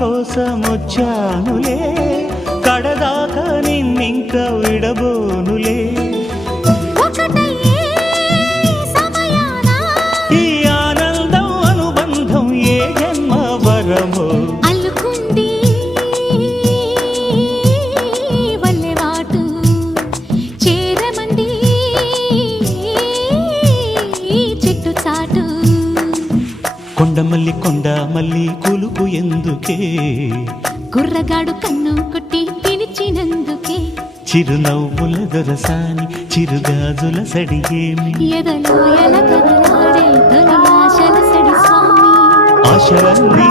కోసం వచ్చానులే, కడదాకా నిన్నింక విడబోనులే. ఈ ఆనందం అనుబంధం ఏ జన్మ వరమో అల్లుకుంది వల్లెవాటు చేరమంది చెట్టు చాటు. కొండ మల్లి కులుపు ఎందుకే, కుర్రగాడు కన్ను కొట్టి పిలిచినందుకే. చిరునవ్వుల దొరసాని చిరుగాజుల సడిగేమి, ఎదలో ఎలకదలాడే తొలి ఆశల సడి స్వామి. ఆశలన్నీ